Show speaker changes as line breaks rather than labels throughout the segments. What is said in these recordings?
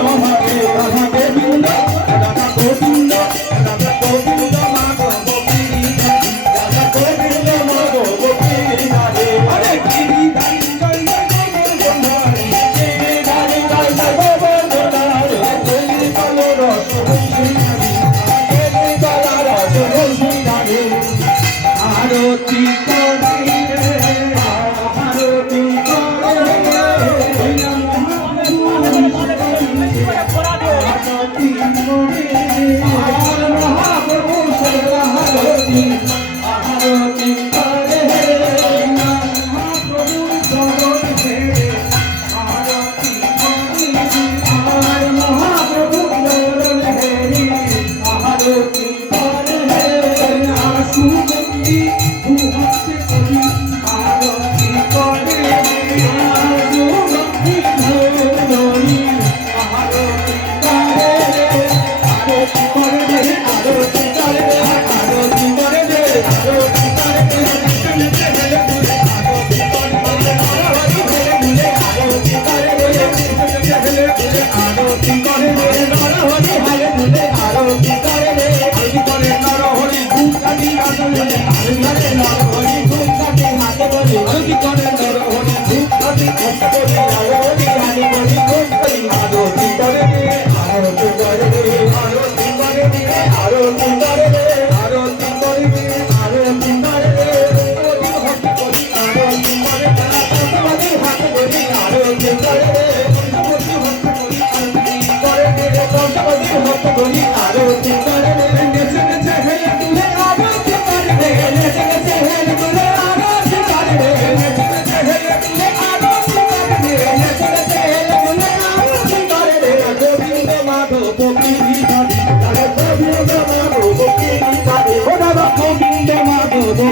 I'm here.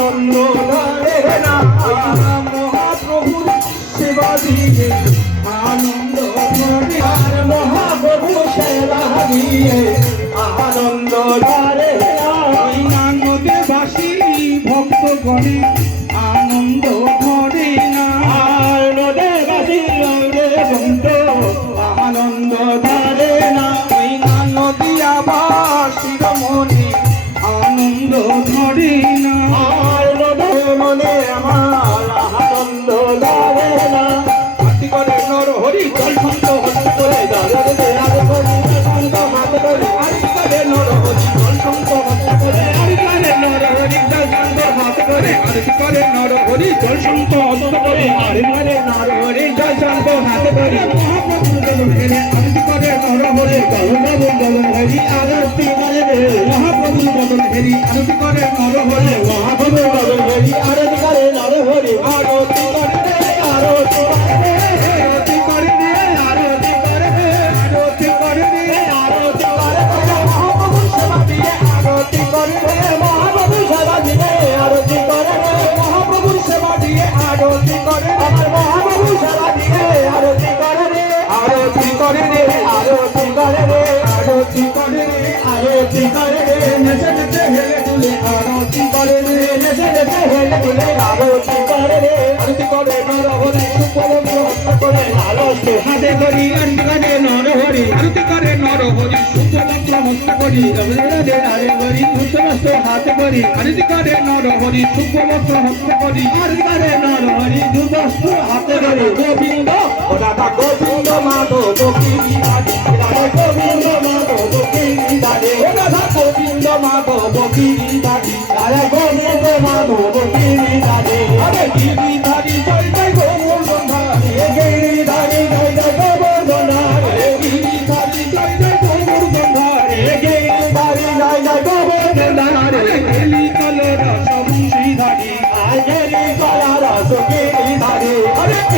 আনন্দ না মহাপ্রভুর সেবা দিয়ে আনন্দ আর মহাপ্রভু সেবা দিয়ে আনন্দ রে নাম দেবাসী ভক্তগণের জল শান্ত অন্ত করে আরে মারে নারে জল শান্ত হাত ধরে মহাপ্রভু জলধারে আরতি করে নর ভরে গলনাব জলধারি আরতি মারে মহাপ্রভু জলধারি আরতি করে নর ভরে মহাপ্রভু জলধারি আর শান্তি করে, নরহরি সুপরম রক্ষা করে আলস্য হাতে করি অন্ধকারে নরহরি। শান্তি করে, নরহরি সুপরম রক্ষা করি রাধে রাধে করি ধূতরাষ্ট হাতে করি শান্তি করে, নরহরি সুপরম রক্ষা করি। শান্তি করে, নরহরি ধূতরাষ্ট হাতে করি গোবিন্দ ওটা গোবিন্দ মাধব গোবিন্দ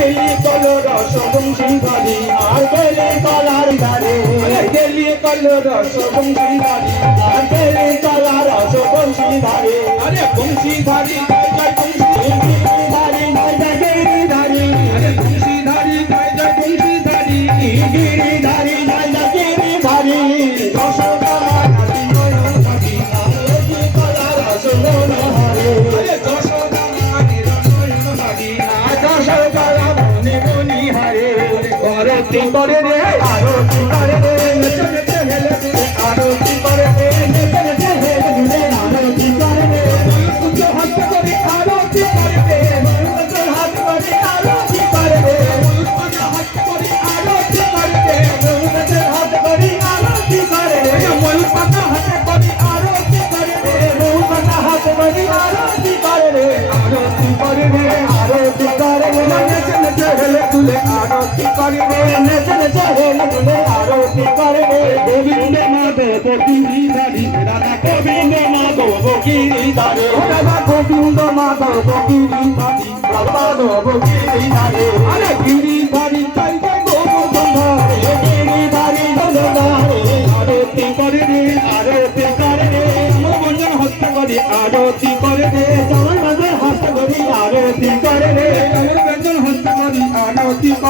গেলি
কল রসবংশী বাড়ি
আর গেলি কলার
ধারে
গেলি
কল রসবংশী বাড়ি
আর
গেলি কলার রসবংশী ধারে
আরে ধারী দুলে আরতি করবে?
নেচে নেচে হেলে দুলে আরতি করবে?
গোবিন্দ মাধব গিরিধারী
রাধা গোবিন্দ মাধব গিরিধারী
রাধা গোবিন্দ মাধব গিরিধারী
রাধা গোবিন্দ গিরিধারী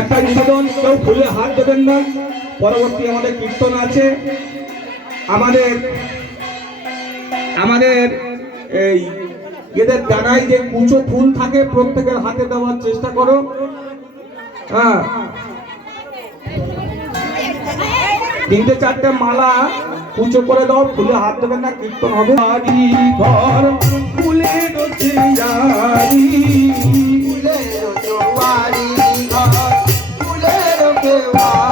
একটা নিবেদন, কেউ খুলে হাত দেবেন না। পরবর্তী আমাদের কীর্তন আছে। আমাদের আমাদের এই এদের ডানায় যে কুচো ফুল থাকে, প্রত্যেকের হাতে দেওয়ার চেষ্টা করো। হ্যাঁ। তিনটে চারটে মালা কুচো করে দাও, ফুলে হাত দেবেন না, কীর্তন হবে। ঘর,
ফুলে ঘর।
দেওয়া।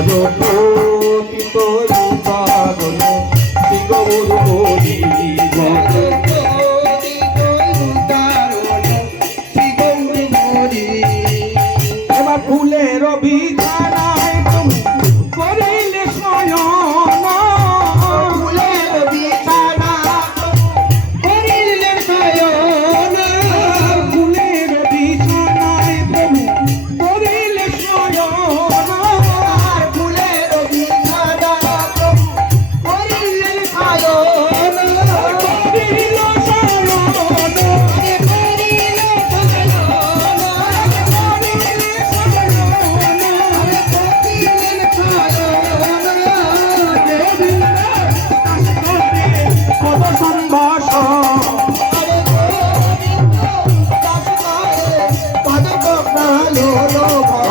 জগপতিত